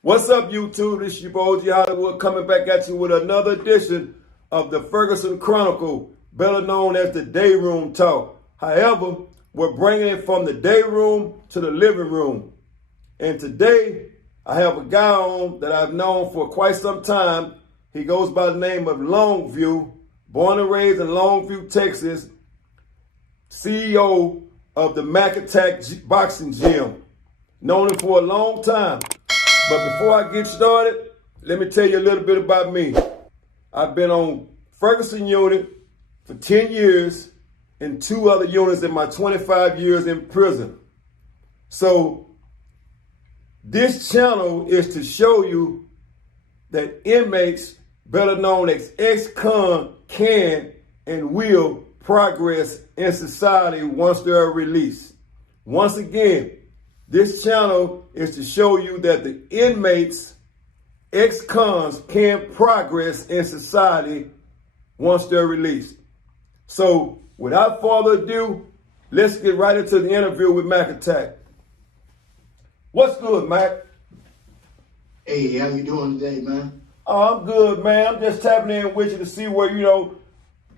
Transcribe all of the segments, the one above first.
What's up, YouTube? This is your boy OG Hollywood coming back at you with another edition of the Ferguson Chronicle, better known as the Dayroom Talk. However, we're bringing it from the day room to the living room. And today, I have a guy on that I've known for quite some time. He goes by the name of Longview, born and raised in Longview, Texas, CEO of the Mac Attack Boxing Gym. Known him for a long time. But before I get started, let me tell you a little bit about me. I've been on Ferguson Unit for 10 years and 2 other units in my 25 years in prison. So this channel is to show you that inmates, better known as ex-con, can and will progress in society once they are released. Once again, this channel is to show you that the inmates, ex-cons, can progress in society once they're released. So, without further ado, let's get right into the interview with Mac Attack. What's good, Mac? Hey, how you doing today, man? Oh, I'm good, man. I'm just tapping in with you to see where,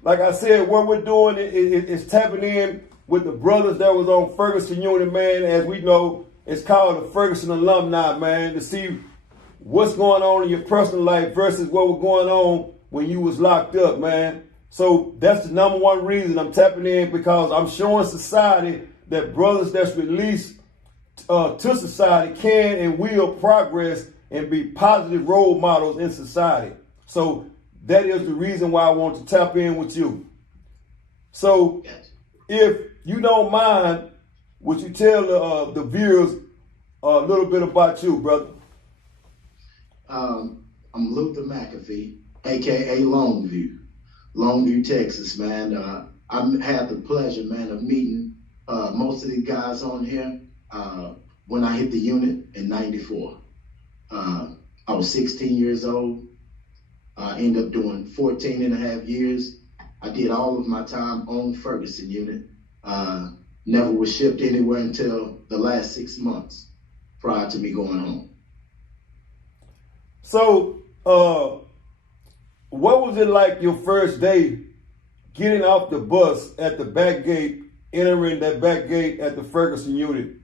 like I said, what we're doing is tapping in with the brothers that was on Ferguson Unit, man. As we know, it's called the Ferguson alumni, man, to see what's going on in your personal life versus what was going on when you was locked up, man. So that's the number one reason I'm tapping in, because I'm showing society that brothers that's released to society can and will progress and be positive role models in society. So that is the reason why I want to tap in with you. So if you don't mind, would you tell the viewers a little bit about you, brother? I'm Luther McAfee, a.k.a. Longview, Texas, man. I had the pleasure, man, of meeting most of the guys on here when I hit the unit in '94. I was 16 years old. I ended up doing 14 and a half years. I did all of my time on Ferguson Unit. Never was shipped anywhere until the last 6 months prior to me going home. So, what was it like your first day getting off the bus at the back gate, entering that back gate at the Ferguson Unit?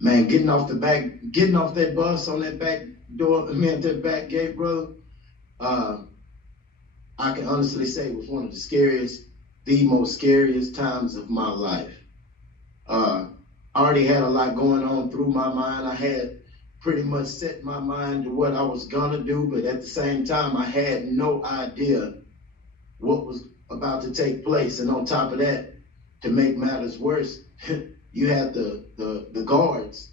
Man, getting off that bus on that back door, at that back gate, brother, I can honestly say it was one of the most scariest times of my life. I already had a lot going on through my mind. I had pretty much set my mind to what I was gonna do, but at the same time, I had no idea what was about to take place. And on top of that, to make matters worse, you had the guards.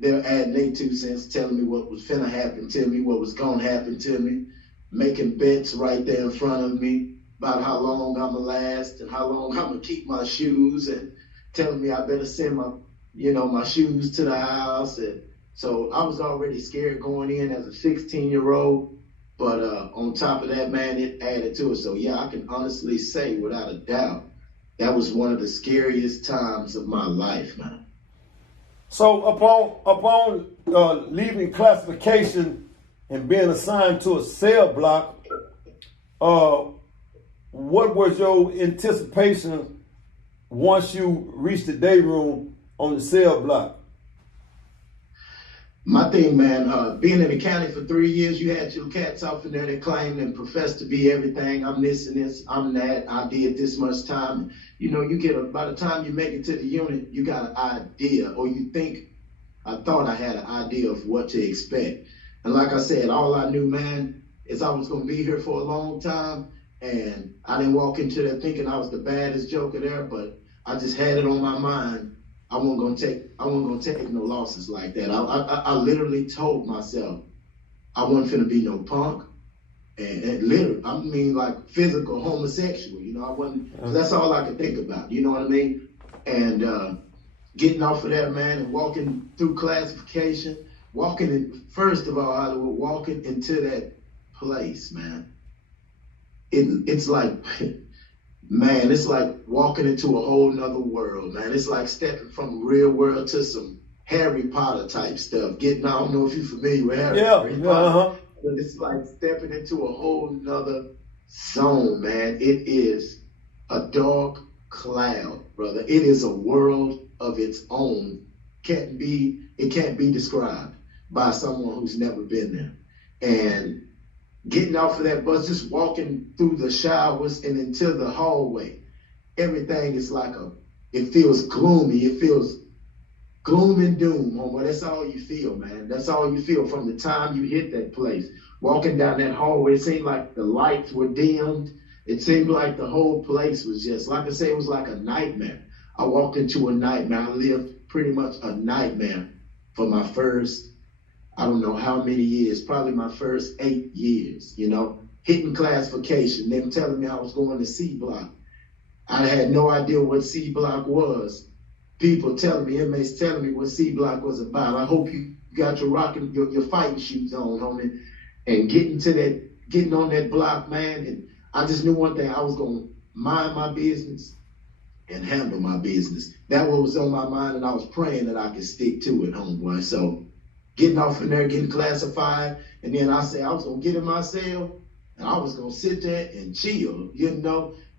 They're adding their 2 cents, telling me what was finna happen to me, what was gonna happen to me, making bets right there in front of me about how long I'ma last and how long I'ma keep my shoes, and telling me I better send my shoes to the house. And so I was already scared going in as a 16-year-old, but on top of that, man, it added to it. So yeah, I can honestly say without a doubt, that was one of the scariest times of my life, man. So upon leaving classification and being assigned to a cell block, what was your anticipation once you reached the day room on the cell block? My thing, man, being in the county for 3 years, you had your cats off in there that claimed and professed to be everything. I'm this and this, I'm that, I did this much time. By the time you make it to the unit, you got an idea, or you think, I thought I had an idea of what to expect. And like I said, all I knew, man, is I was gonna be here for a long time. And I didn't walk into there thinking I was the baddest joker there, but I just had it on my mind. I wasn't gonna take no losses like that. I literally told myself I wasn't finna be no punk, and literally, I mean like physical homosexual. I wasn't. That's all I could think about. You know what I mean? And getting off of that, man, and walking through classification, first of all, Hollywood, walking into that place, man. It's like Man, it's like walking into a whole nother world, man. It's like stepping from real world to some Harry Potter type stuff. I don't know if you're familiar with Harry Potter, but it's like stepping into a whole nother zone, man. It is a dark cloud, brother. It is a world of its own. It can't be described by someone who's never been there. And getting off of that bus, just walking through the showers and into the hallway, everything is it feels gloomy. It feels gloom and doom, homeboy. That's all you feel, man. That's all you feel from the time you hit that place. Walking down that hallway, it seemed like the lights were dimmed. It seemed like the whole place was just, like I say, it was like a nightmare. I walked into a nightmare. I lived pretty much a nightmare for my first, I don't know how many years, probably my first 8 years, hitting classification, them telling me I was going to C block. I had no idea what C block was. People telling me, inmates telling me what C block was about. I hope you got your fighting shoes on, homie, and getting on that block, man. And I just knew one thing, I was going to mind my business and handle my business. That was on my mind, and I was praying that I could stick to it, homeboy. So getting off in there, getting classified, and then I said I was going to get in my cell, and I was going to sit there and chill,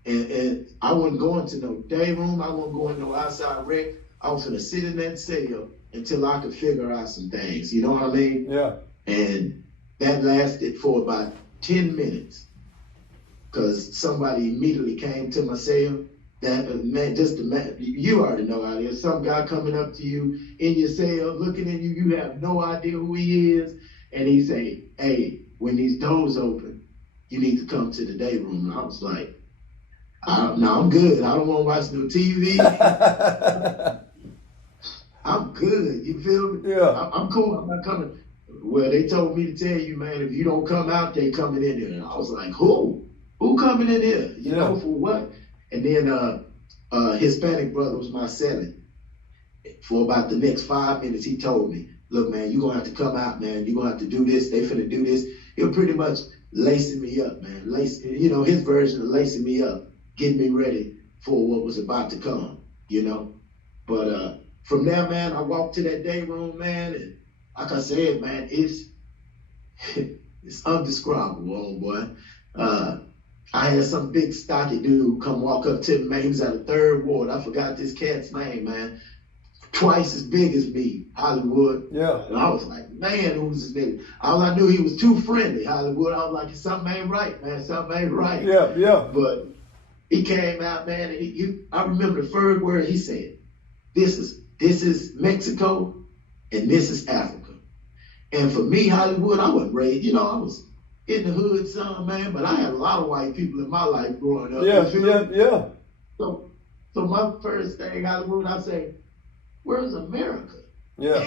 and I wasn't going to no day room. I wasn't going to no outside rec. I was going to sit in that cell until I could figure out some things, you know what I mean? Yeah. And that lasted for about 10 minutes because somebody immediately came to my cell. You already know how it is. Some guy coming up to you in your cell, looking at you, you have no idea who he is, and he say, hey, when these doors open, you need to come to the day room. And I was like, no, I'm good. I don't want to watch no TV. I'm good. You feel me? Yeah. I'm cool. I'm not coming. Well, they told me to tell you, man, if you don't come out, they coming in here. And I was like, who? Who coming in here? You know, for what? And then Hispanic brother was my cellie. For about the next 5 minutes, he told me, look, man, you're going to have to come out, man. You're going to have to do this. They finna do this. He was pretty much lacing me up, man. His version of lacing me up, getting me ready for what was about to come, But from there, man, I walked to that day room, man, and like I said, man, it's undescribable, boy. I had some big stocky dude come walk up to me, man. He was at the 3rd ward. I forgot this cat's name, man. Twice as big as me, Hollywood. Yeah. And I was like, man, who's this nigga? All I knew, he was too friendly, Hollywood. I was like, something ain't right, man. Something ain't right. Yeah. But he came out, man, and I remember the first word he said, this is Mexico and this is Africa. And for me, Hollywood, I wasn't raised, I was in the hood, son, man, but I had a lot of white people in my life growing up. Yeah. So my first thing, Hollywood, I say, where's America? Yeah.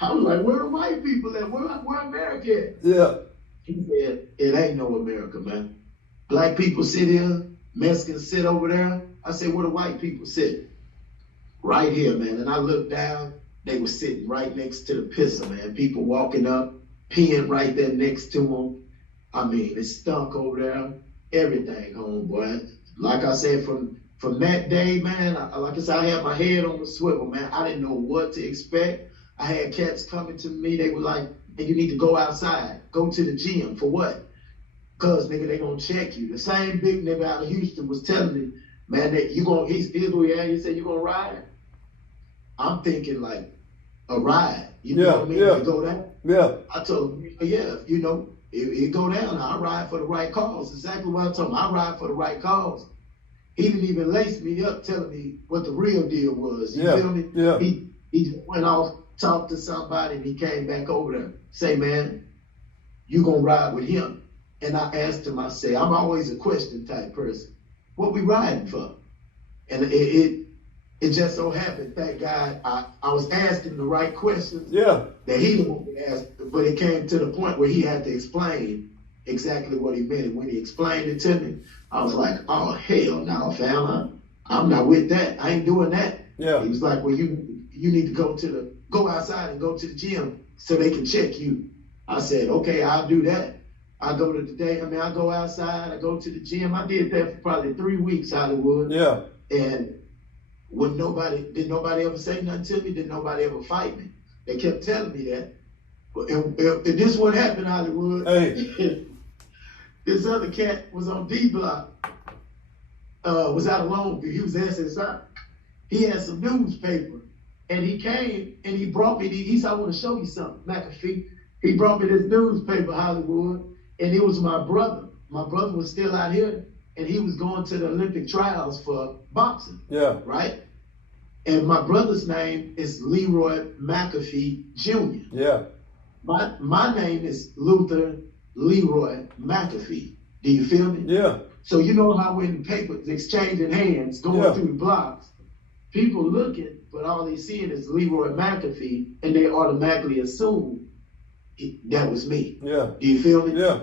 I was like, where are white people at? Where America at? Yeah. He said, it ain't no America, man. Black people sit here, Mexicans sit over there. I said, where the white people sit? Right here, man. And I looked down, they were sitting right next to the pisser, man. People walking up, peeing right there next to them. I mean, it stunk over there. Everything, homeboy. Like I said, from that day, man, like I said, I had my head on the swivel, man. I didn't know what to expect. I had cats coming to me. They were like, hey, you need to go outside. Go to the gym. For what? Because, nigga, they going to check you. The same big nigga out of Houston was telling me, man, that he said, you going to ride? I'm thinking like a ride. You know what I mean? You go down. Yeah. I told him, it go down. I ride for the right cause. Exactly what I told him. I ride for the right cause. He didn't even lace me up telling me what the real deal was. You feel me? Yeah. He just went off, talked to somebody, and he came back over there. Say, man, you gonna ride with him? And I asked him, I said, I'm always a question type person. What we riding for? And it just so happened, thank God, I was asking the right questions that he didn't want to ask, but it came to the point where he had to explain exactly what he meant. And when he explained it to me, I was like, oh, hell no, fam. I'm not with that. I ain't doing that. Yeah. He was like, well, you need to go outside and go to the gym so they can check you. I said, okay, I'll do that. I go to the day, I go outside, I go to the gym. I did that for probably 3 weeks, Hollywood. Yeah. And did nobody ever say nothing to me? Did nobody ever fight me? They kept telling me that. And this is what happened, Hollywood. Hey. This other cat was on D Block, was out of Longview. He was SSI. He had some newspaper. And he came and he brought me, he said, I want to show you something, McAfee. He brought me this newspaper, Hollywood, and it was my brother. My brother was still out here, and he was going to the Olympic trials for boxing. Yeah. Right? And my brother's name is Leroy McAfee Jr. Yeah. My name is Luther Leroy McAfee. Do you feel me? Yeah. So you know how when the papers exchanging hands, going through the blocks, people looking, but all they seeing is Leroy McAfee, and they automatically assume that was me. Yeah. Do you feel me? Yeah.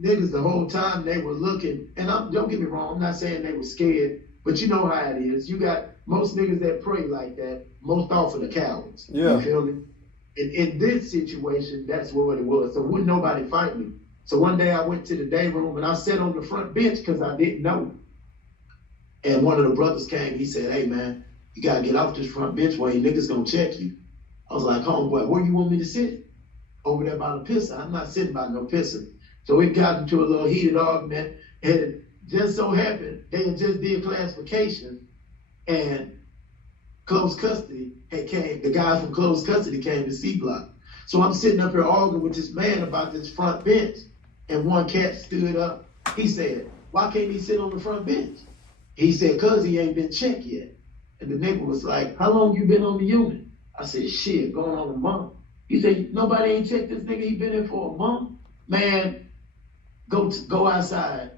Niggas the whole time they were looking, and don't get me wrong, I'm not saying they were scared, but you know how it is. You got most niggas that pray like that, most often are cowards. Yeah. You feel me? In this situation, that's what it was. So wouldn't nobody fight me. So one day I went to the day room and I sat on the front bench because I didn't know. And one of the brothers came, he said, hey man, you gotta get off this front bench where your niggas gonna check you. I was like, homeboy, where you want me to sit? Over there by the pisser. I'm not sitting by no pisser. So it got into a little heated argument, and it just so happened they had just did classification, and close custody the guy from close custody came to C Block. So I'm sitting up here arguing with this man about this front bench, and one cat stood up. He said, why can't he sit on the front bench? He said, cause he ain't been checked yet. And the nigga was like, how long you been on the unit? I said, shit, going on a month. He said, nobody ain't checked this nigga, he been in for a month? Man, go outside,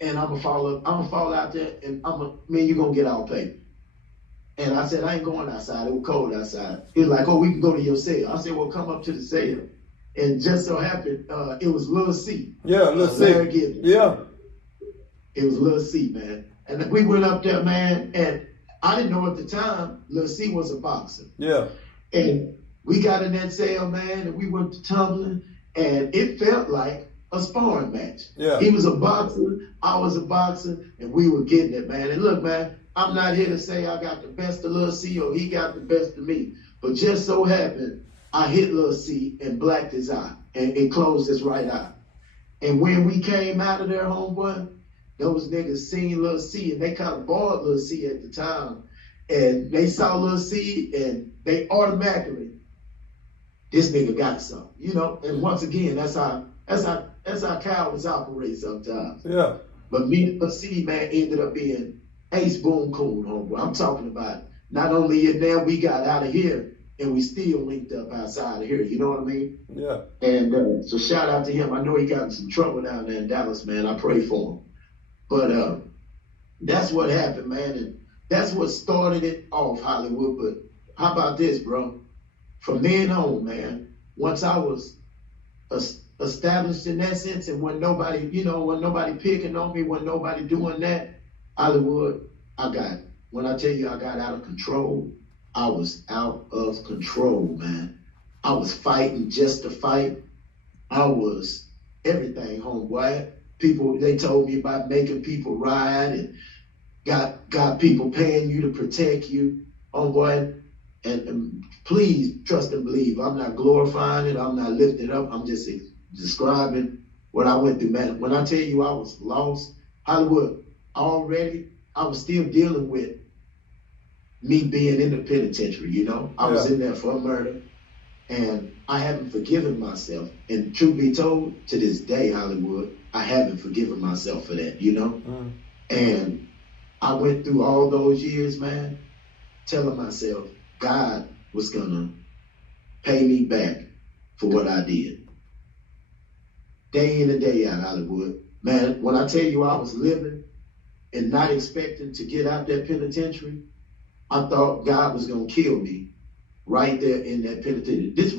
and I'm gonna fall out there, and you're gonna get our paper. And I said, I ain't going outside, it was cold outside. He was like, oh, we can go to your cell. I said, well, come up to the cell. And just so happened, it was Lil C. Yeah, Lil C. Yeah. It was Lil C, man. And we went up there, man, and I didn't know at the time Lil C was a boxer. Yeah. And we got in that cell, man, and we went to tumbling, and it felt like a sparring match. Yeah. He was a boxer, I was a boxer, and we were getting it, man. And look, man, I'm not here to say I got the best of Lil C or he got the best of me, but just so happened I hit Lil C and blacked his eye, and it closed his right eye. And when we came out of there, homeboy, those niggas seen Lil C, and they kind of bored Lil C at the time, and they saw Lil C, and they automatically, this nigga got something, you know. And once again, that's how cowards operate sometimes. Yeah. But me and Lil C, man, ended up being ace boom cool, homeboy. I'm talking about not only in there, we got out of here, and we still linked up outside of here. You know what I mean? Yeah. And so shout out to him. I know he got in some trouble down there in Dallas, man. I pray for him. But that's what happened, man. And that's what started it off, Hollywood. But how about this, bro? From then on, man, once I was established in that sense, and when nobody picking on me, when nobody doing that, Hollywood, when I tell you I got out of control, I was out of control, man. I was fighting just to fight. I was everything, homeboy. People, they told me about making people ride and got people paying you to protect you, homeboy. And please trust and believe. I'm not glorifying it. I'm not lifting it up. I'm just describing what I went through, man. When I tell you I was lost, Hollywood, already, I was still dealing with me being in the penitentiary, you know? I was in there for a murder, and I haven't forgiven myself. And truth be told, to this day, Hollywood, I haven't forgiven myself for that, you know? And I went through all those years, man, telling myself God was gonna pay me back for what I did. Day in and day out, Hollywood. Man, when I tell you I was living and not expecting to get out that penitentiary, I thought God was gonna kill me right there in that penitentiary. This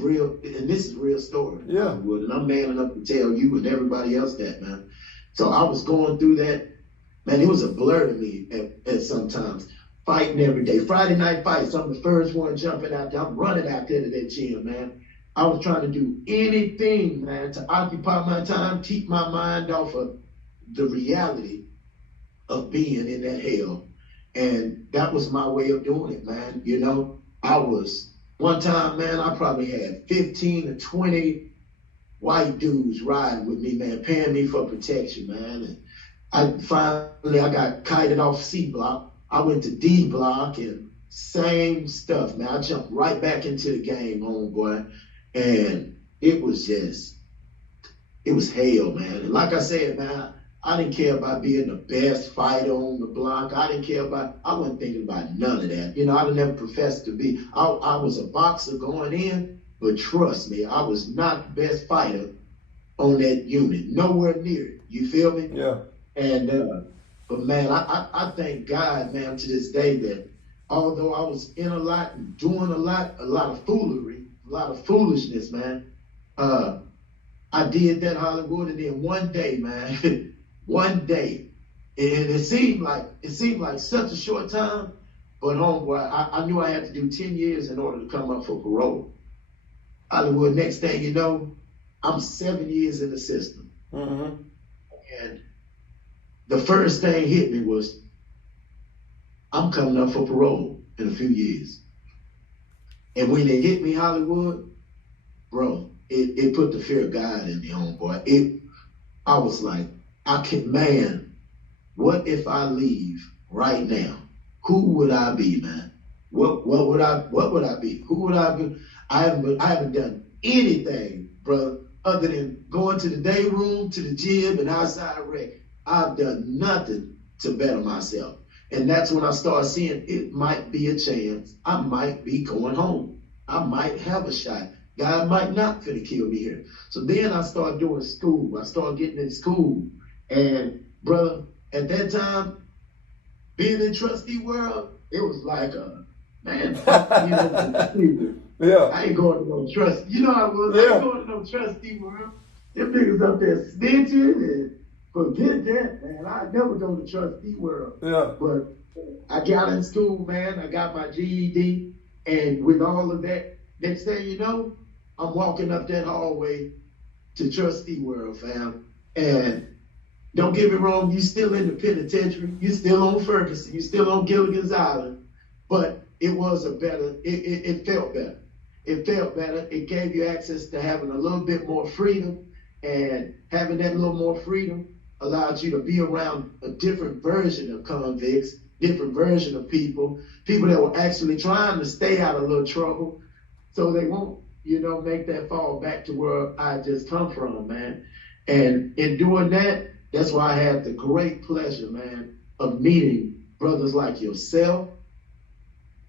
is real story. Yeah. Hollywood, and I'm man enough to tell you and everybody else that, man. So I was going through that. Man, it was a blur to me at sometimes. Fighting every day. Friday night fights. I'm the first one jumping out there. I'm running out there to that gym, man. I was trying to do anything, man, to occupy my time, keep my mind off of the reality of being in that hell. And that was my way of doing it, man. You know, one time, man, I probably had 15 to 20 white dudes riding with me, man, paying me for protection, man. And I got kited off C block. I went to D block and same stuff, man. I jumped right back into the game, homeboy. And it was hell, man. And like I said, man, I didn't care about being the best fighter on the block. I wasn't thinking about none of that. You know, I never professed to be. I was a boxer going in, but trust me, I was not the best fighter on that unit. Nowhere near it. You feel me? Yeah. And, but man, I thank God, man, to this day that although I was in a lot and doing a lot of foolery, a lot of foolishness, man, I did that Hollywood, and then one day, man, one day, and it seemed like such a short time, but homeboy, I knew I had to do 10 years in order to come up for parole. Hollywood, next thing you know, I'm 7 years in the system. Mm-hmm. And the first thing hit me was, I'm coming up for parole in a few years. And when it hit me, Hollywood, bro, it put the fear of God in me, homeboy. I was like, man, what if I leave right now? Who would I be, man? What would I be? Who would I be? I haven't done anything, brother, other than going to the Dayroom, to the gym, and outside rec. I've done nothing to better myself. And that's when I started seeing it might be a chance. I might be going home. I might have a shot. God might not finna kill me here. So then I started doing school. I started getting in school. And brother, at that time, being in trustee world, it was like man, yeah. I ain't going to no trust. You know how I was. Yeah. I ain't going to no trustee world. Them niggas up there snitching and forget that, man. I never go to trustee world. Yeah. But I got in school, man. I got my GED. And with all of that, next thing you know, I'm walking up that hallway to trustee world, fam. And don't get me wrong, you still in the penitentiary. You still on Ferguson. You still on Gilligan's Island. But it was it felt better. It felt better. It gave you access to having a little bit more freedom. And having that little more freedom allowed you to be around a different version of convicts, different version of people that were actually trying to stay out of a little trouble so they won't, make that fall back to where I just come from, man. And in doing that, that's why I had the great pleasure, man, of meeting brothers like yourself,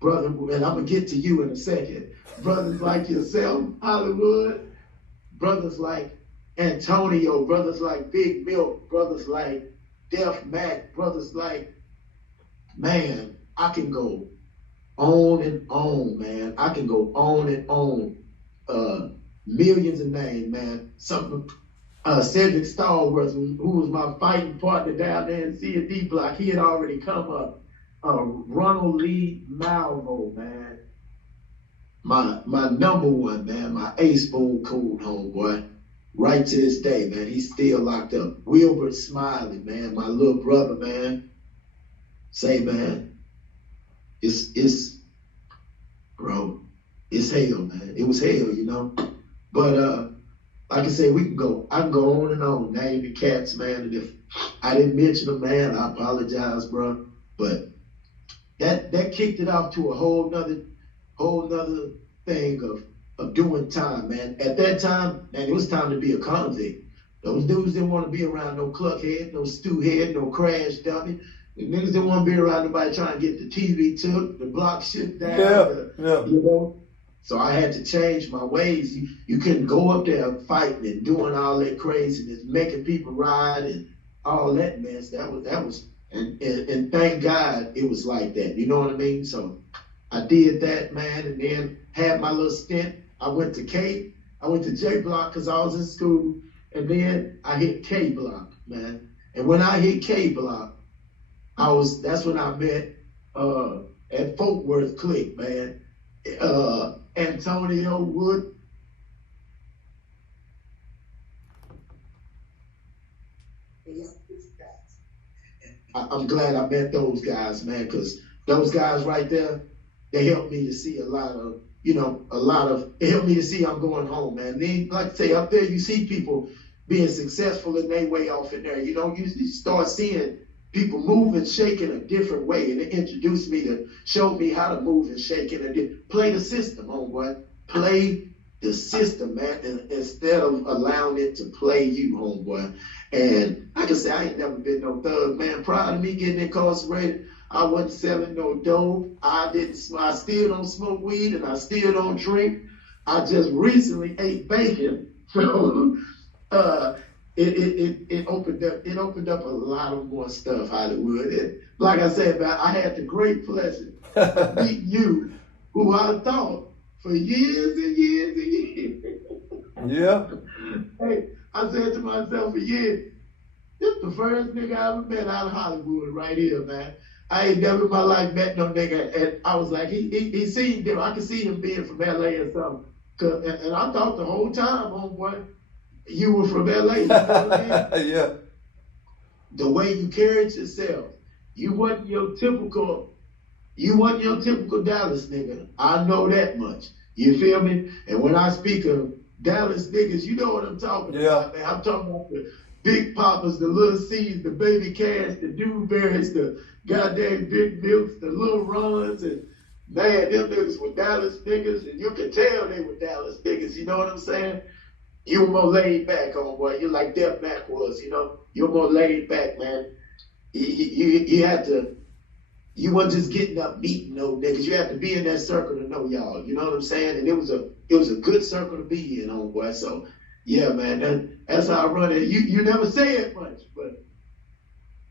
brother, and I'm going to get to you in a second, brothers like yourself, Hollywood, brothers like Antonio, brothers like Big Milk, brothers like Def Mac, brothers like, man, I can go on and on, man. I can go on and on. Millions of names, man. Cedric Stallworth, who was my fighting partner down there in C&D block, he had already come up. Ronald Lee Malvo, man. My number one, man, my A-spoon cool homeboy. Right to this day, man, he's still locked up. Wilbert Smiley, man, my little brother, man. Say, man, bro, it's hell, man. It was hell, But like I said, I can go on and on, name the cats, man. And if I didn't mention them, man, I apologize, bro. But that kicked it off to a whole nother thing of doing time, man. At that time, man, it was time to be a convict. Those dudes didn't want to be around no cluckhead, no stew head, no crash dummy. The niggas didn't want to be around nobody trying to get the TV took, the block shit down, So I had to change my ways. You couldn't go up there fighting and doing all that craziness, making people ride and all that mess. That was, and thank God it was like that. You know what I mean? So I did that, man, and then had my little stint. I went to J Block because I was in school, and then I hit K Block, man. And when I hit K Block, that's when I met at Fort Worth Click, man. Antonio Wood, I'm glad I met those guys, man, because those guys right there, they helped me to see a lot of, it helped me to see I'm going home, man. Then, like I say, up there, you see people being successful in their way off in there. You start seeing people move and shake in a different way. And it introduced me to show me how to move and shake in a play the system, homeboy. Play the system, man, and instead of allowing it to play you, homeboy. And like I say, I ain't never been no thug, man. Prior to me getting incarcerated, I wasn't selling no dope. I still don't smoke weed and I still don't drink. I just recently ate bacon. So it opened up a lot of more stuff, Hollywood. And like I said, man, I had the great pleasure of meeting you, who I thought for years and years and years. Yeah. Hey, I said to myself for years, this is the first nigga I ever met out of Hollywood right here, man. I ain't never in my life met no nigga, and I was like, he seemed different. I could see him being from LA or something. And I thought the whole time, homeboy, you were from LA. You know what I mean? Yeah. The way you carried yourself, you wasn't your typical Dallas nigga. I know that much. You feel me? And when I speak of Dallas niggas, you know what I'm talking about, man. I'm talking about the Big Papas, the Little C's, the Baby Cash, the Dewberries, the goddamn Big Milks, the Little Runs, and man, them niggas were Dallas niggas, and you could tell they were Dallas niggas, you know what I'm saying? You were more laid back, homeboy. You're like Def Mac was, you were more laid back, man. You had to, you weren't just getting up meeting no niggas. You had to be in that circle to know y'all, you know what I'm saying? And it was a good circle to be in, homeboy. So yeah, man, that's how I run it. You never say it much, but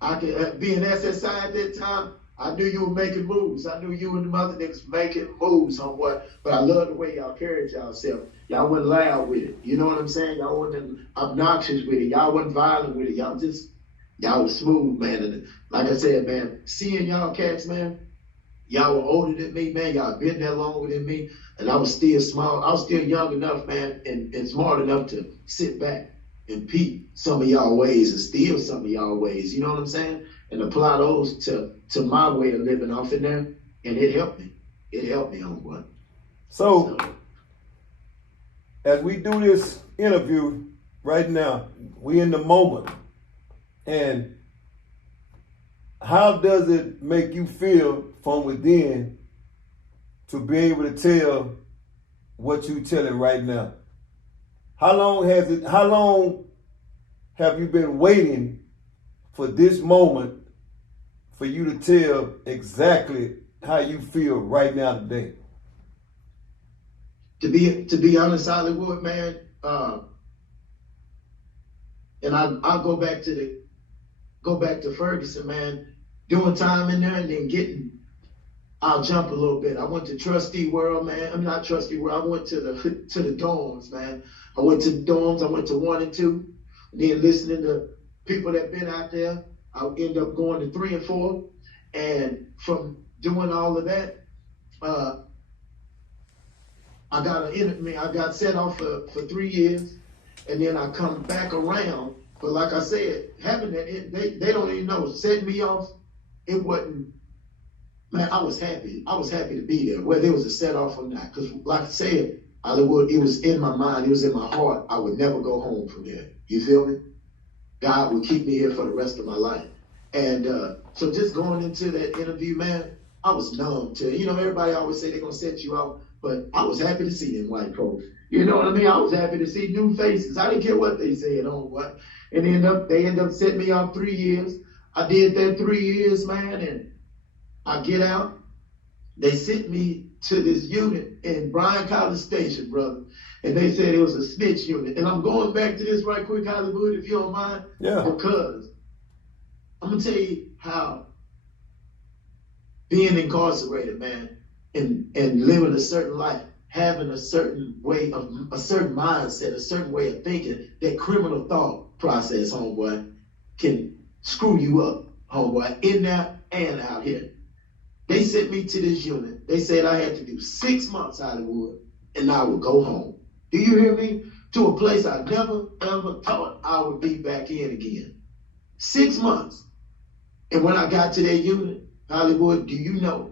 I could be an SSI at that time. I knew you were making moves. I knew you and the other niggas making moves, homeboy. But I love the way y'all carried yourself. Y'all wasn't loud with it. You know what I'm saying? Y'all wasn't obnoxious with it. Y'all wasn't violent with it. Y'all was smooth, man. And like I said, man, seeing y'all cats, man, y'all were older than me, man. Y'all been there longer than me. And I was still small. I was still young enough, man, and smart enough to sit back and peep some of y'all ways and steal some of y'all ways. You know what I'm saying? And apply those to my way of living off in there. And it helped me. It helped me, homeboy. So, as we do this interview right now, we in the moment. And how does it make you feel from within to be able to tell what you're telling right now? How long have you been waiting for this moment for you to tell exactly how you feel right now today? To be honest, Hollywood, man, and I'll go back to Ferguson, man, doing time in there and then I'll jump a little bit. I went to Trustee World, man. I'm not Trustee World. I went to the dorms, man. I went to the dorms. I went to 1 and 2. And then listening to people that been out there, I end up going to 3 and 4. And from doing all of that, I got set off for 3 years, and then I come back around. But like I said, having that, they don't even know. Setting me off, it wasn't. Man, I was happy. I was happy to be there, whether it was a set off or not. Because like I said, Hollywood, it was in my mind, it was in my heart. I would never go home from there. You feel me? God would keep me here for the rest of my life. And so just going into that interview, man, I was numb to it. Everybody always say they're going to set you out, but I was happy to see them white folks. You know what I mean? I was happy to see new faces. I didn't care what they said on what. And they end up setting me off 3 years. I did that 3 years, man, and I get out. They sent me to this unit in Bryan College Station, brother. And they said it was a snitch unit. And I'm going back to this right quick, Hollywood, if you don't mind. Yeah. Because I'm going to tell you how being incarcerated, man, and living a certain life, having a certain way of, a certain mindset, a certain way of thinking, that criminal thought process, homeboy, can screw you up, homeboy, in there and out here. They sent me to this unit. They said I had to do 6 months, Hollywood, and I would go home. Do you hear me? To a place I never, ever thought I would be back in again. 6 months. And when I got to that unit, Hollywood, do you know,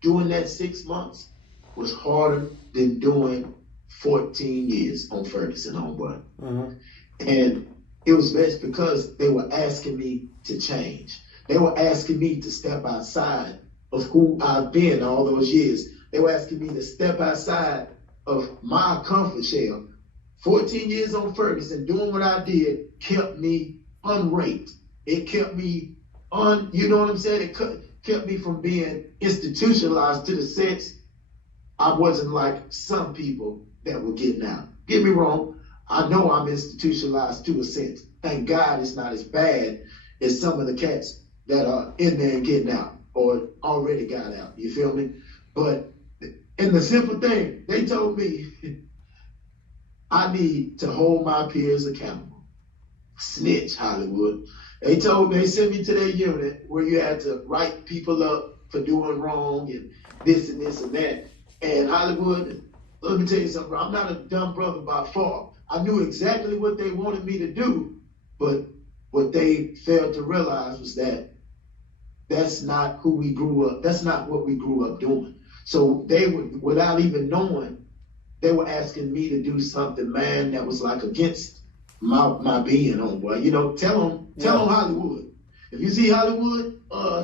doing that 6 months was harder than doing 14 years on Ferguson, homeboy. Mm-hmm. And it was best because they were asking me to change. They were asking me to step outside of who I've been all those years. They were asking me to step outside of my comfort shell. 14 years on Ferguson, doing what I did, kept me unraked. It kept me you know what I'm saying? It kept me from being institutionalized to the sense I wasn't like some people that were getting out. Get me wrong, I know I'm institutionalized to a sense. Thank God it's not as bad as some of the cats that are in there and getting out or already got out. You feel me? But in the simple thing, they told me I need to hold my peers accountable. Snitch, Hollywood. They sent me to their unit where you had to write people up for doing wrong and this and this and that. And Hollywood, let me tell you something, I'm not a dumb brother by far. I knew exactly what they wanted me to do, but what they failed to realize was that that's not who we grew up, that's not what we grew up doing. So they would, without even knowing, they were asking me to do something, man, that was like against my being, homeboy. You know, tell them Hollywood. If you see Hollywood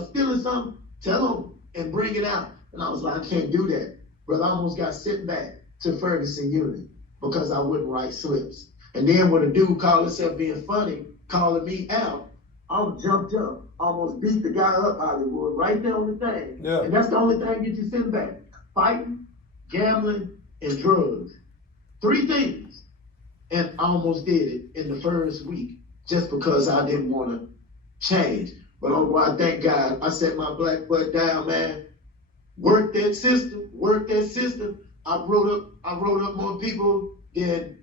stealing something, tell them and bring it out. And I was like, I can't do that. Brother, I almost got sent back to Ferguson Unit because I wouldn't write slips. And then when a dude called himself being funny, calling me out, I jumped up, almost beat the guy up, Hollywood, right there on the thing. Yeah. And that's the only thing get you sent back. Fighting, gambling, and drugs. 3 things. And I almost did it in the first week just because I didn't want to change. But oh boy, thank God, I set my black butt down, man. Work that system. I wrote up more people than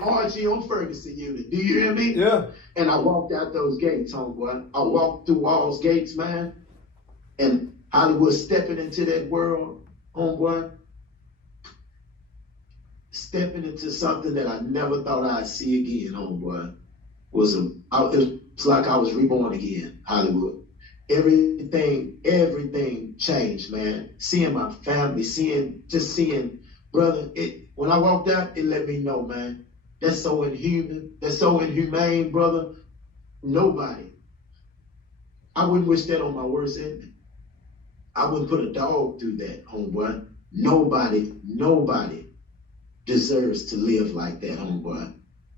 Archie on Ferguson Unit. Do you hear me? Yeah. And I walked out those gates, homeboy. I walked through Walls gates, man. And Hollywood stepping into that world, homeboy. Stepping into something that I never thought I'd see again, homeboy. It's like I was reborn again, Hollywood. Everything changed, man. Seeing my family, seeing, brother, when I walked out, it let me know, man, that's so inhuman, that's so inhumane, brother. Nobody. I wouldn't wish that on my worst enemy. I wouldn't put a dog through that, homeboy. Nobody deserves to live like that, homeboy.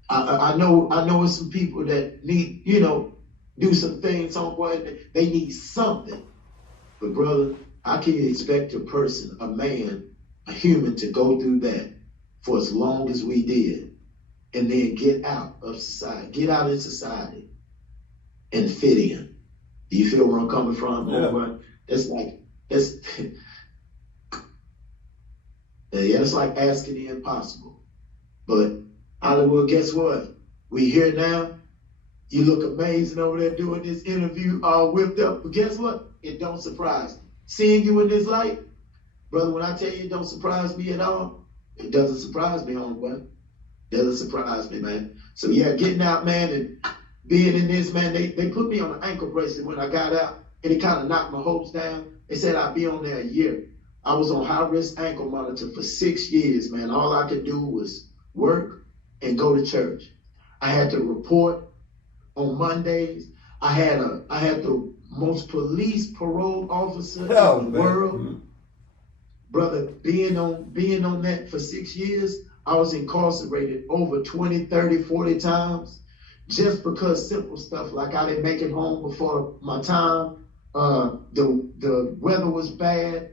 I know some people that need, do some things, homeboy, they need something. But brother, I can't expect a person, a man, a human to go through that for as long as we did and then get out of society and fit in. Do you feel where I'm coming from, homeboy? It's like asking the impossible. But Hollywood, guess what? We here now. You look amazing over there doing this interview all whipped up. But guess what? It don't surprise me. Seeing you in this light, brother, when I tell you it don't surprise me at all, it doesn't surprise me, homeboy. Doesn't surprise me, man. So yeah, getting out, man, and being in this, man, they put me on an ankle bracelet when I got out, and it kind of knocked my hopes down. They said I'd be on there a year. I was on high-risk ankle monitor for 6 years, man. All I could do was work and go to church. I had to report on Mondays. I had the most police parole officer in the world. Mm-hmm. Brother, being on that for 6 years, I was incarcerated over 20, 30, 40 times just because simple stuff like I didn't make it home before my time. The weather was bad.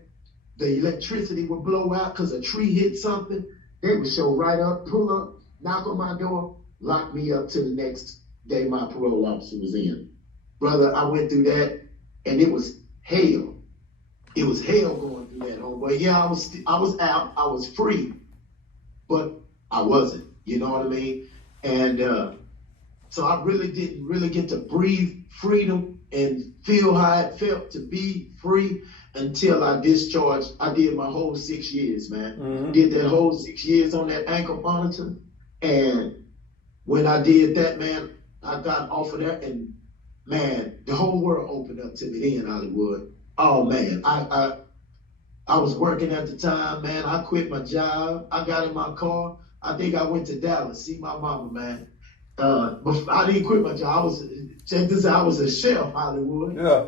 The electricity would blow out because a tree hit something. They would show right up, pull up, knock on my door, lock me up to the next day my parole officer was in. Brother, I went through that, and it was hell. It was hell going through that, homeboy. Yeah, I was out, I was free, but I wasn't. You know what I mean? And so I really didn't really get to breathe freedom and feel how it felt to be free until I discharged. I did my whole 6 years, man. Mm-hmm. Did that whole 6 years on that ankle monitor. And when I did that, man, I got off of there, and man, the whole world opened up to me then, Hollywood. Oh man, I was working at the time, man. I quit my job. I got in my car. I think I went to Dallas, see my mama, man. But I didn't quit my job. Check this out, I was a chef, Hollywood. Yeah.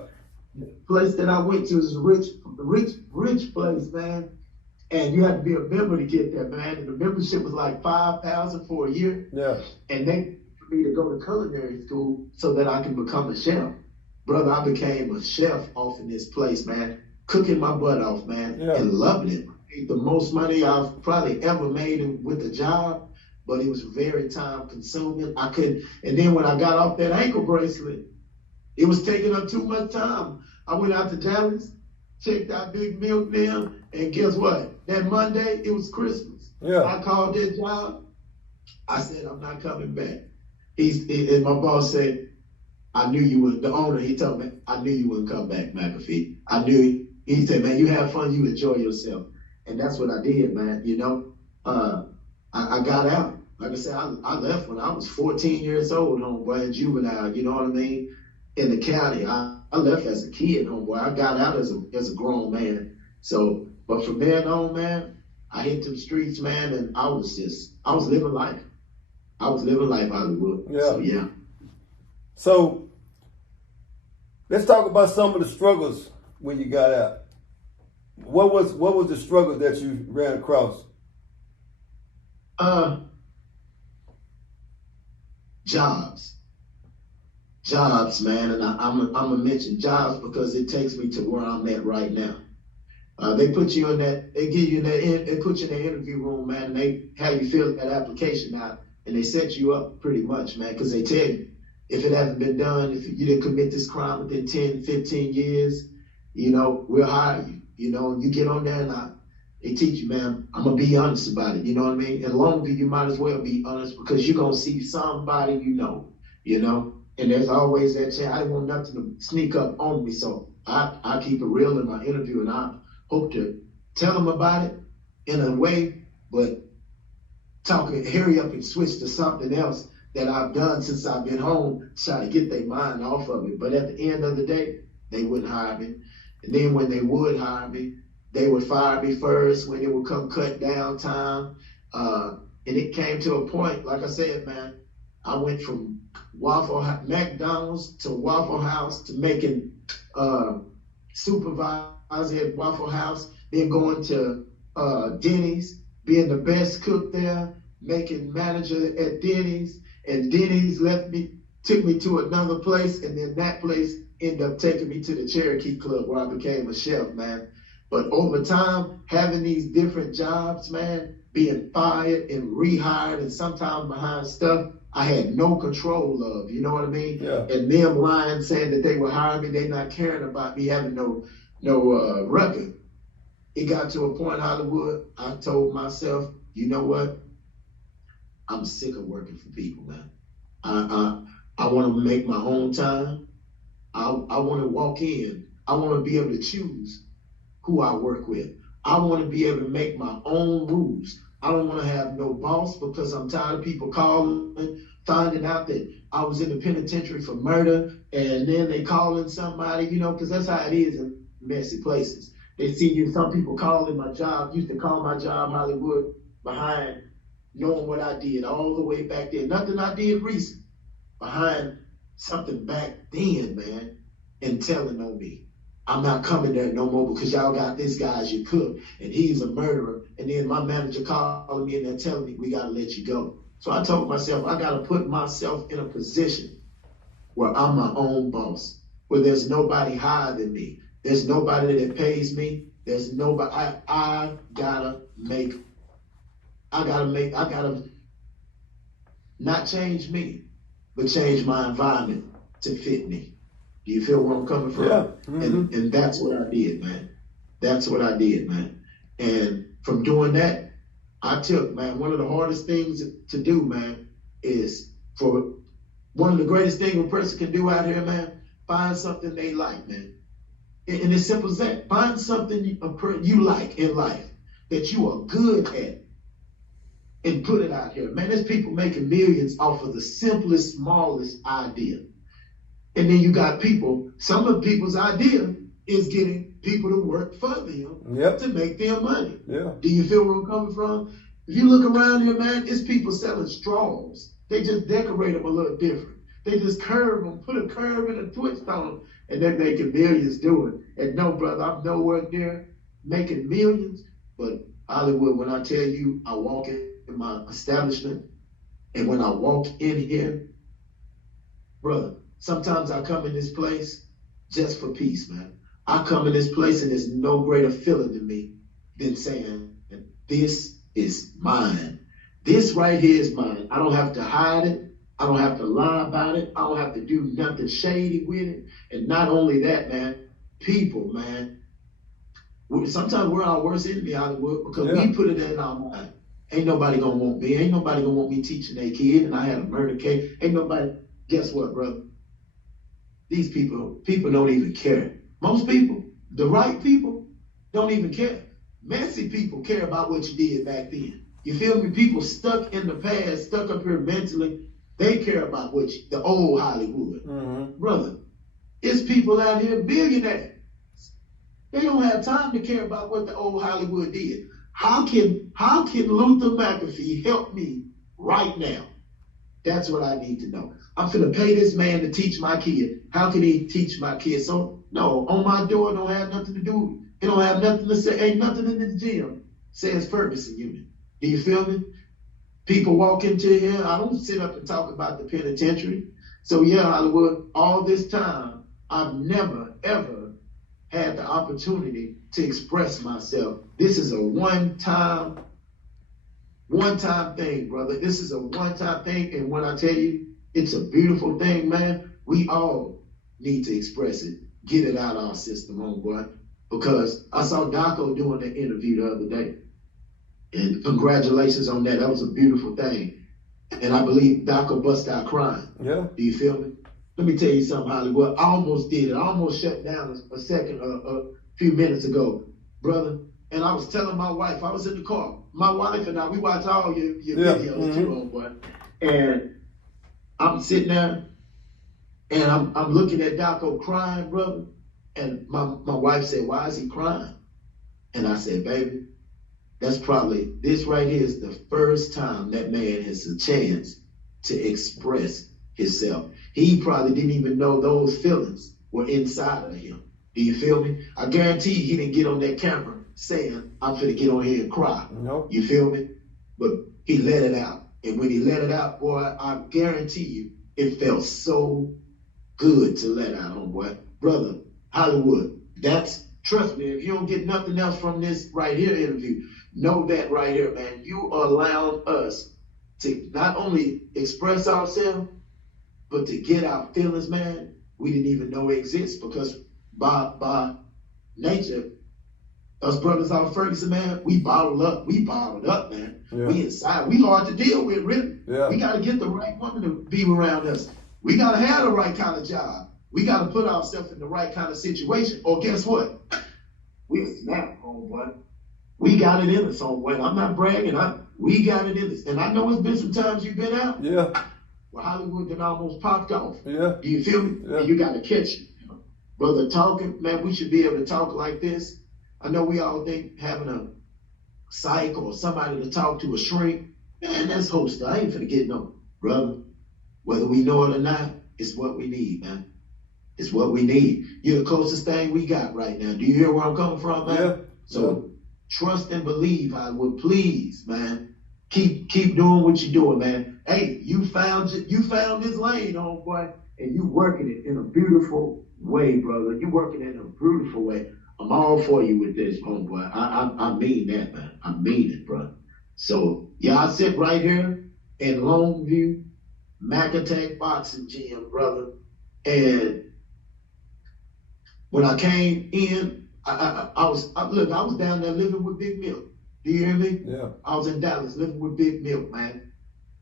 The place that I went to is a rich place, man. And you had to be a member to get there, man. And the membership was like $5,000 for a year. Yeah. And they for me to go to culinary school so that I can become a chef. Brother, I became a chef off in this place, man. Cooking my butt off, man, and loving it. Made the most money I've probably ever made with a job, but it was very time consuming. And then when I got off that ankle bracelet, it was taking up too much time. I went out to Dallas, checked out Big Milk now, and guess what? That Monday, it was Christmas. Yeah. I called that job. I said, I'm not coming back. And my boss said, I knew you would. The owner, he told me, I knew you wouldn't come back, McAfee. I knew. He said, man, you have fun, you enjoy yourself. And that's what I did, man. You know, I got out. Like I said, I left when I was 14 years old, homeboy, in juvenile, you know what I mean? In the county. I left as a kid, homeboy. I got out as a grown man. So, but from then on, man, I hit the streets, man, and I was living life. I was living life, Hollywood. Yeah. So, yeah. So, let's talk about some of the struggles when you got out. What was the struggle that you ran across? Jobs, man, and I'm gonna mention jobs because it takes me to where I'm at right now. They put you in that, they give you in that, they put you in the interview room, man, and they have you fill that application out, and they set you up pretty much, man, because they tell you if it hasn't been done, if you didn't commit this crime within 10, 15 years, you know, we'll hire you. You know, you get on there and they teach you, man, I'm going to be honest about it. You know what I mean? And longer you might as well be honest because you're going to see somebody you know, and there's always that chance. I didn't want nothing to sneak up on me. So I keep it real in my interview and I hope to tell them about it in a way, but hurry up and switch to something else that I've done since I've been home, try to get their mind off of it. But at the end of the day, they wouldn't hire me. And then when they would hire me, they would fire me first when it would come cut down time. And it came to a point, like I said, man, I went from McDonald's to Waffle House to making supervisor at Waffle House, then going to Denny's, being the best cook there, making manager at Denny's, and Denny's took me to another place, and then that place ended up taking me to the Cherokee Club where I became a chef, man. But over time, having these different jobs, man, being fired and rehired and sometimes behind stuff I had no control of, you know what I mean? Yeah. And them lying, saying that they were hiring me, they not caring about me having no record. It got to a point, Hollywood, I told myself, you know what? I'm sick of working for people, man. I want to make my own time. I want to walk in. I want to be able to choose who I work with. I want to be able to make my own rules. I don't want to have no boss because I'm tired of people calling, finding out that I was in the penitentiary for murder, and then they calling somebody, because that's how it is in messy places. They see you, some people calling my job, used to call my job Hollywood behind knowing what I did all the way back then. Nothing I did recent, behind something back then, man, and telling on me. I'm not coming there no more because y'all got this guy as your cook and he's a murderer. And then my manager calling me and they're telling me we got to let you go. So I told myself I got to put myself in a position where I'm my own boss, where there's nobody higher than me. There's nobody that pays me. There's nobody. I gotta not change me, but change my environment to fit me. Do you feel where I'm coming from? Yeah. Mm-hmm. And that's what I did, man. That's what I did, man. And from doing that, I took, man, one of the hardest things to do, man, is for one of the greatest things a person can do out here, man, find something they like, man. And it's simple as that. Find something you like in life that you are good at and put it out here. Man, there's people making millions off of the simplest, smallest idea. And then you got people, some of the people's idea is getting people to work for them to make them money. Yeah. Do you feel where I'm coming from? If you look around here, man, it's people selling straws. They just decorate them a little different. They just curve them, put a curve and a twist on them, and they're making millions doing it. And no, brother, I'm nowhere near making millions, but Hollywood, when I tell you I walk in my establishment, and when I walk in here, brother, sometimes I come in this place just for peace, man. I come in this place and there's no greater feeling to me than saying, this is mine. This right here is mine. I don't have to hide it. I don't have to lie about it. I don't have to do nothing shady with it. And not only that, man, people, man, sometimes we're our worst enemy, Hollywood, because we put it in our mind. Ain't nobody gonna want me. Ain't nobody gonna want me teaching their kid, and I had a murder case. Ain't nobody. Guess what, brother? These people don't even care. Most people, the right people, don't even care. Messy people care about what you did back then. You feel me? People stuck in the past, stuck up here mentally, they care about the old Hollywood. Mm-hmm. Brother, it's people out here, billionaires. They don't have time to care about what the old Hollywood did. How can Luther McAfee help me right now? That's what I need to know. I'm finna pay this man to teach my kid. How can he teach my kid? So no, on my door don't have nothing to do. It don't have nothing to say. Ain't nothing in the gym says Ferguson Unit. Do you feel me? People walk into here. I don't sit up and talk about the penitentiary. So yeah, Hollywood, all this time, I've never, ever had the opportunity to express myself. This is a one-time thing, brother. This is a one-time thing. And when I tell you, it's a beautiful thing, man, we all need to express it. Get it out of our system, homeboy. Because I saw Daco doing the interview the other day. And congratulations on that. That was a beautiful thing. And I believe Daco bust out crying. Yeah. Do you feel me? Let me tell you something, Hollywood. I almost did it. I almost shut down a few minutes ago, brother. And I was telling my wife, I was in the car. My wife and I, we watch all your videos too, homeboy. And I'm sitting there and I'm looking at Daco crying, brother. And my wife said, why is he crying? And I said, baby, this right here is the first time that man has a chance to express himself. He probably didn't even know those feelings were inside of him. Do you feel me? I guarantee he didn't get on that camera saying, I'm finna get on here and cry. Nope. You feel me? But he let it out. And when he let it out, boy, I guarantee you, it felt so good to let out, homeboy. Brother, Hollywood, trust me, if you don't get nothing else from this right here interview, know that right here, man, you allowed us to not only express ourselves, but to get our feelings, man, we didn't even know exist, because by nature, us brothers out of Ferguson, man, we bottled up, man. Yeah. We inside, we hard to deal with, really. Yeah. We gotta get the right woman to be around us. We gotta have the right kind of job. We gotta put ourselves in the right kind of situation. Or guess what? We snap, homeboy. We got it in us, homeboy. I'm not bragging. We got it in us. And I know it's been some times you've been out. Yeah. Well, Hollywood done almost popped off. Yeah. Do you feel me? Yeah. And you gotta catch it. Brother, talking, man, we should be able to talk like this. I know we all think having a psych or somebody to talk to, a shrink, man, that's holster. I ain't finna get no, brother. Whether we know it or not, it's what we need, man. It's what we need. You're the closest thing we got right now. Do you hear where I'm coming from, man? Yeah. So trust and believe, I would please, man. Keep doing what you're doing, man. Hey, you found this lane, homeboy, and you working it in a beautiful way, brother. You working it in a beautiful way. I'm all for you with this, homeboy. I mean that, man. I mean it, bro. So yeah, I sit right here in Longview, Mac Attack Boxing Gym, brother. And when I came in, I was down there living with Big Milk. Do you hear me? Yeah. I was in Dallas living with Big Milk, man.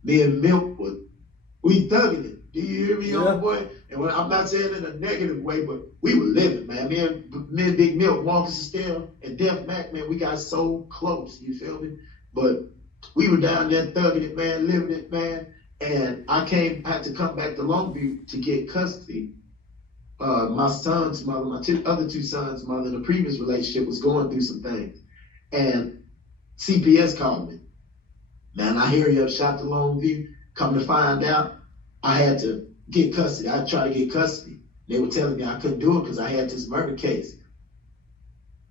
Me and Milk we thugging it. Do you hear me, homeboy? And I'm not saying in a negative way, but we were living, man. Me and Big Milk, Marcus Estelle, and Def Mac, man, we got so close, you feel me? But we were down there thugging it, man, living it, man. And I had to come back to Longview to get custody my son's mother, my other two sons' mother in the previous relationship was going through some things. And CPS called me. Man, I hear you up shot to Longview. Come to find out, I had to get custody. I tried to get custody. They were telling me I couldn't do it because I had this murder case.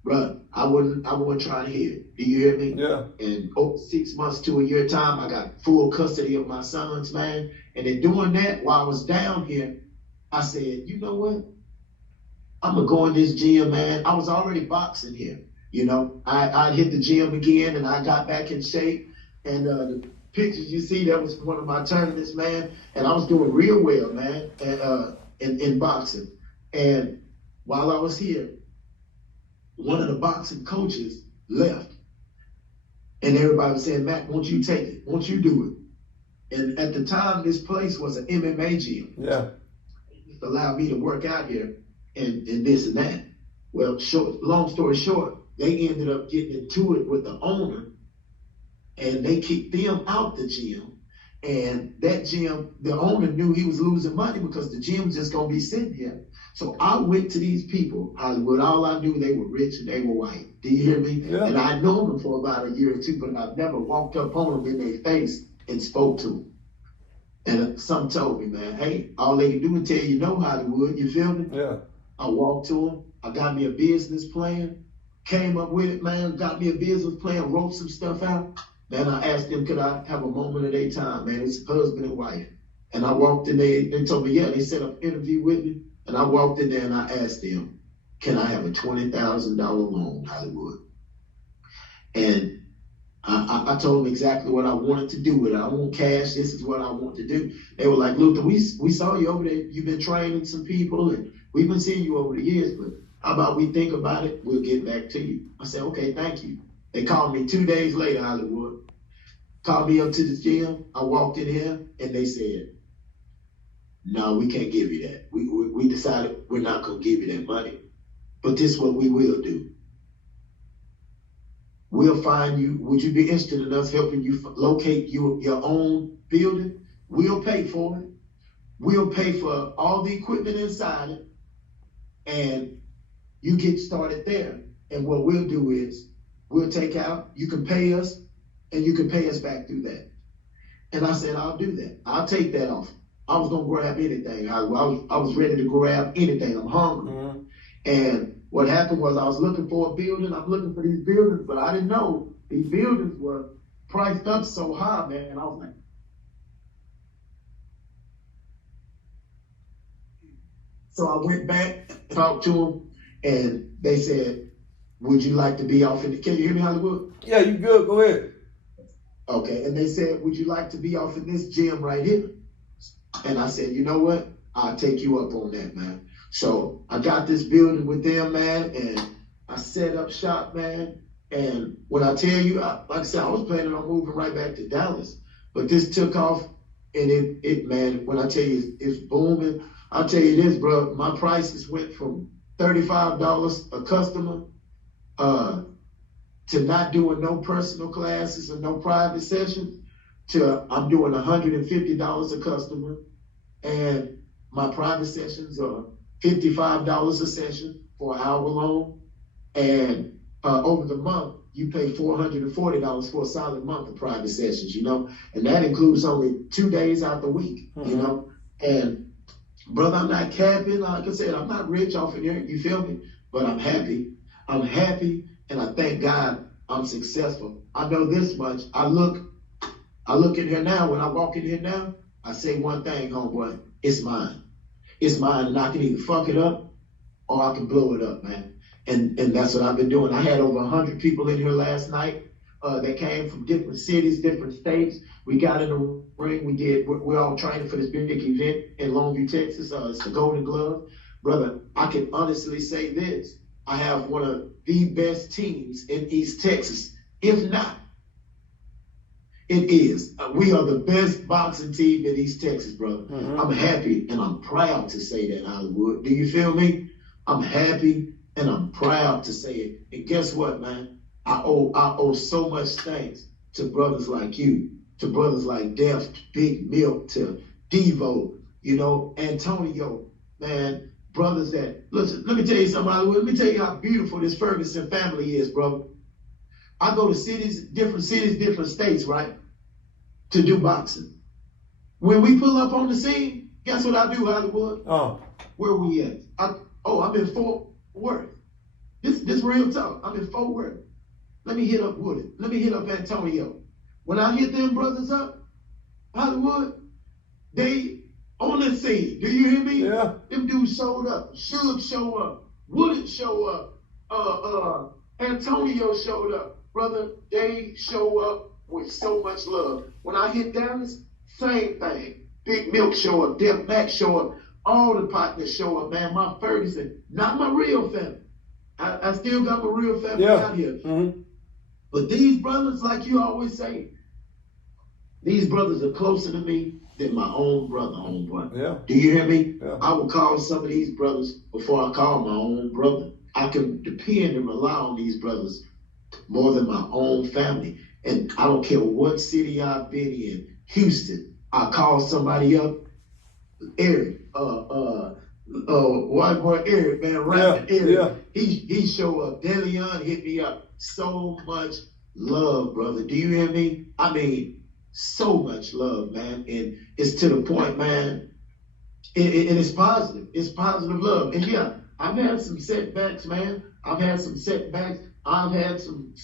Bruh, I wasn't trying to hear it. Do you hear me? Yeah. And over 6 months to a year time, I got full custody of my sons, man. And in doing that, while I was down here, I said, you know what? I'm going to go in this gym, man. I was already boxing here. You know, I hit the gym again and I got back in shape. And the pictures you see, that was one of my tournaments, man. And I was doing real well, man, in boxing. And while I was here, one of the boxing coaches left. And everybody was saying, Matt, won't you take it? Won't you do it? And at the time, this place was an MMA gym. Yeah. It allowed me to work out here and this and that. Well, long story short, they ended up getting into it with the owner, and they kicked them out the gym. And that gym, the owner knew he was losing money because the gym was just going to be sitting here. So I went to these people, Hollywood. All I knew, they were rich and they were white. Do you hear me? Yeah. And I known them for about a year or two, but I've never walked up on them in their face and spoke to them. And some told me, man, hey, all they can do is tell you no, Hollywood. You feel me? Yeah. I walked to them. I got me a business plan. Came up with it, man. Got me a business plan. Wrote some stuff out. Then I asked them, could I have a moment of their time, man? It's husband and wife. And I walked in there. They told me, yeah. They set up an interview with me. And I walked in there and I asked them, can I have a $20,000 loan, Hollywood? And I told them exactly what I wanted to do with it. I want cash. This is what I want to do. They were like, Luther, we saw you over there. You've been training some people, and we've been seeing you over the years, but how about we think about it? We'll get back to you. I said, okay, thank you. They called me 2 days later, Hollywood. Called me up to the gym. I walked in here, and they said, no, we can't give you that. We decided we're not going to give you that money. But this is what we will do. We'll find you. Would you be interested in us helping you locate your own building? We'll pay for it. We'll pay for all the equipment inside it. And you get started there. And what we'll do is we'll take out, you can pay us, and you can pay us back through that. And I said, I'll do that. I'll take that off. I was going to grab anything. I was ready to grab anything. I'm hungry. Mm-hmm. And what happened was I was looking for a building. I'm looking for these buildings, but I didn't know these buildings were priced up so high, man. And I was like, so I went back, talked to them, and they said, would you like to be off in the, can you hear me, Hollywood? Yeah, you good. Go ahead. Okay. And they said, would you like to be off in this gym right here? And I said, you know what? I'll take you up on that, man. So I got this building with them, man, and I set up shop, man. And when I tell you, like I said, I was planning on moving right back to Dallas, but this took off, and it man, when I tell you it's booming, I'll tell you this, bro, my prices went from $35 a customer to not doing no personal classes and no private sessions to I'm doing $150 a customer, and my private sessions are $55 a session for an hour long, and over the month you pay $440 for a solid month of private sessions, you know, and that includes only 2 days out the week, you know. And brother, I'm not capping. Like I said, I'm not rich off in here. You feel me? But I'm happy. I'm happy, and I thank God I'm successful. I know this much. I look in here now. When I walk in here now, I say one thing, homeboy. It's mine. It's mine, and I can either fuck it up or I can blow it up, man. And that's what I've been doing. I had over 100 people in here last night. They came from different cities, different states. We got in the ring. We're all training for this big event in Longview, Texas. It's the Golden Glove. Brother, I can honestly say this. I have one of the best teams in East Texas. If not, it is. We are the best boxing team in East Texas, brother. Mm-hmm. I'm happy and I'm proud to say that, Hollywood. Do you feel me? I'm happy and I'm proud to say it. And guess what, man? I owe so much thanks to brothers like you, to brothers like Def, Big Milk, to Devo, you know, Antonio, man. brothers that, listen, let me tell you something, Hollywood. Let me tell you how beautiful this Ferguson family is, brother. I go to cities, different states, right, to do boxing. When we pull up on the scene, guess what I do, Hollywood? Where we at? I'm in Fort Worth. This real talk. I'm in Fort Worth. Let me hit up Wooded. Let me hit up Antonio. When I hit them brothers up, Hollywood, they on the scene. Do you hear me? Yeah. Them dudes showed up. Suge show up. Wooded show up. Antonio showed up. Brother, they show up with so much love. When I hit Dallas, same thing. Big Milk show up. Def Max show up. All the partners show up, man. My Ferguson, not my real family. I still got my real family out here. Mm-hmm. But these brothers, like you always say, these brothers are closer to me than my own brother, homeboy. Yeah. Do you hear me? Yeah. I will call some of these brothers before I call my own brother. I can depend and rely on these brothers more than my own family. And I don't care what city I've been in. Houston, I call somebody up. Eric, white boy Eric, man, rapping Eric. Yeah. He show up. DeLeon hit me up. So much love, brother. Do you hear me? I mean, so much love, man. And it's to the point, man. And it's positive. It's positive love. And yeah, I've had some setbacks, man. I've had some setbacks. I've had some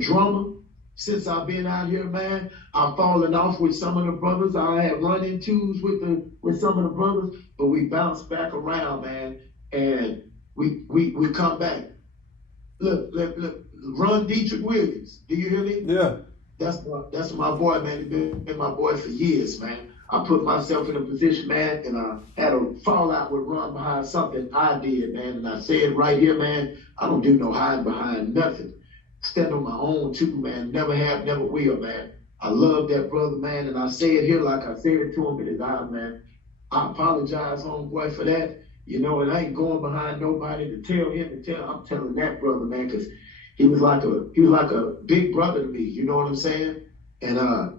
drama since I've been out here, man. I've fallen off with some of the brothers. I had run-intos with some of the brothers, but we bounced back around, man, and we come back. Look, Run Dietrich Williams. Do you hear me? Yeah. That's my boy, man. He's been my boy for years, man. I put myself in a position, man, and I had a fallout with Ron behind something I did, man. And I said right here, man, I don't do no hiding behind nothing. Stand on my own too, man. Never have, never will, man. I love that brother, man, and I say it here like I said it to him in his eyes, man. I apologize, homeboy, for that. You know, and I ain't going behind nobody to tell him I'm telling that brother, man, because he was like a big brother to me. You know what I'm saying? And I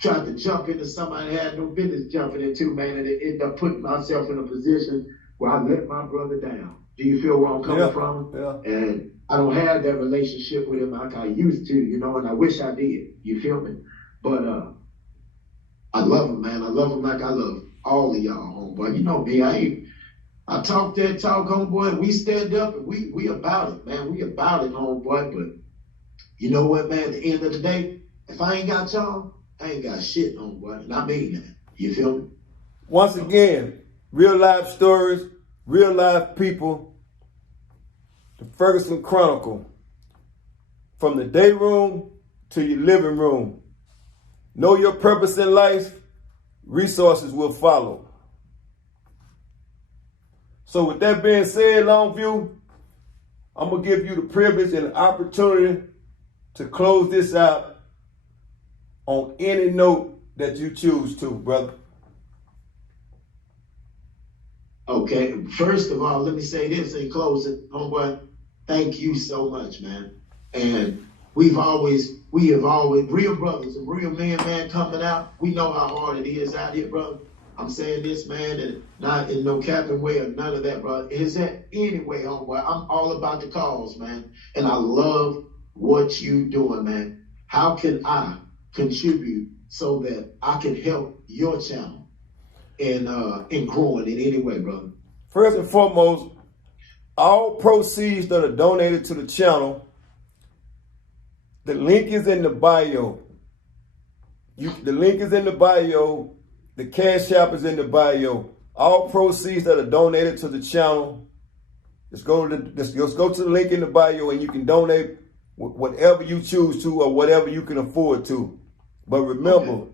tried to jump into somebody I had no business jumping into, man, and it ended up putting myself in a position where I let my brother down. Do you feel where I'm coming from? Yeah. And I don't have that relationship with him like I used to, you know, and I wish I did. You feel me? But I love him, man. I love him like I love all of y'all, homeboy. You know me, I talk that talk, homeboy, and we stand up and we about it, man. We about it, homeboy. But you know what, man? At the end of the day, if I ain't got y'all, I ain't got shit, homeboy. And I mean that. You feel me? Once again, real life stories, real life people. The Ferguson Chronicle. From the day room to your living room. Know your purpose in life. Resources will follow. So with that being said, Longview, I'm going to give you the privilege and the opportunity to close this out on any note that you choose to, brother. Okay, first of all, let me say this in closing, homeboy. Thank you so much, man. And we have always, real brothers and real men, man, coming out. We know how hard it is out here, brother. I'm saying this, man, and not in no capping way or none of that, brother. Is that anyway, homeboy? I'm all about the cause, man. And I love what you doing, man. How can I contribute so that I can help your channel in growing in any way, brother? First and foremost, all proceeds that are donated to the channel, the link is in the bio. The link is in the bio. The Cash App is in the bio. All proceeds that are donated to the channel, just go to the link in the bio and you can donate whatever you choose to or whatever you can afford to. But remember,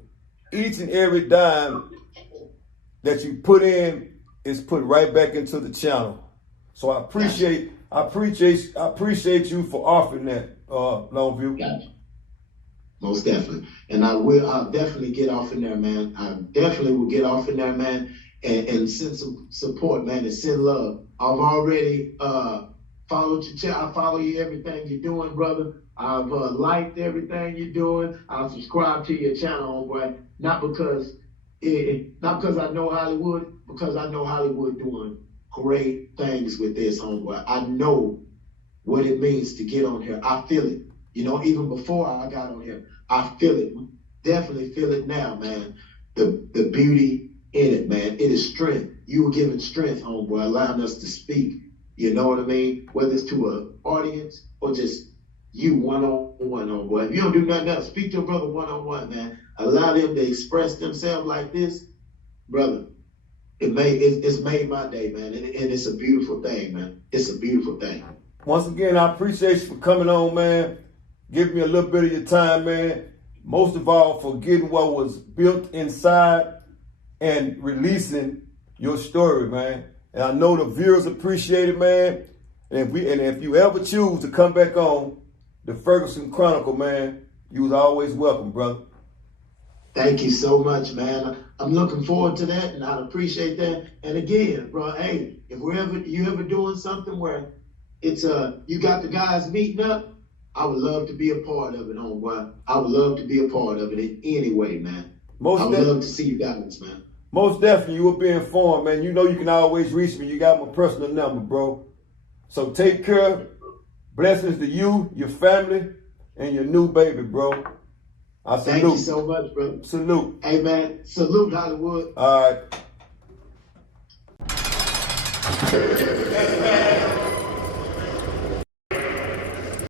each and every dime that you put in is put right back into the channel. So I appreciate you for offering that, Longview. Gotcha. Most definitely. And I'll definitely get off in there, man. I definitely will get off in there, man, and send some support, man, and send love. I've already followed your channel. I follow you, everything you're doing, brother. I've liked everything you're doing. I've subscribed to your channel, homeboy. Not because I know Hollywood, because I know Hollywood doing great things with this, homeboy. I know what it means to get on here. I feel it. You know, even before I got on here, I feel it. Definitely feel it now, man. The beauty in it, man. It is strength. You were given strength, homeboy, allowing us to speak. You know what I mean? Whether it's to an audience or just you one-on-one, homeboy. If you don't do nothing else, speak to a brother one-on-one, man. Allow them to express themselves like this, brother. It's made my day, man. And it's a beautiful thing, man. It's a beautiful thing. Once again, I appreciate you for coming on, man. Give me a little bit of your time, man. Most of all, for getting what was built inside and releasing your story, man. And I know the viewers appreciate it, man. And if you ever choose to come back on the Ferguson Chronicle, man, you was always welcome, brother. Thank you so much, man. I'm looking forward to that, and I appreciate that. And again, bro, hey, if you ever doing something where it's you got the guys meeting up, I would love to be a part of it, homeboy. I would love to be a part of it in any way, man. I would love to see you guys, man. Most definitely, you will be informed, man. You know you can always reach me. You got my personal number, bro. So take care. Blessings to you, your family, and your new baby, bro. I salute. Thank you so much, bro. Salute. Hey, man. Salute, Hollywood. All right.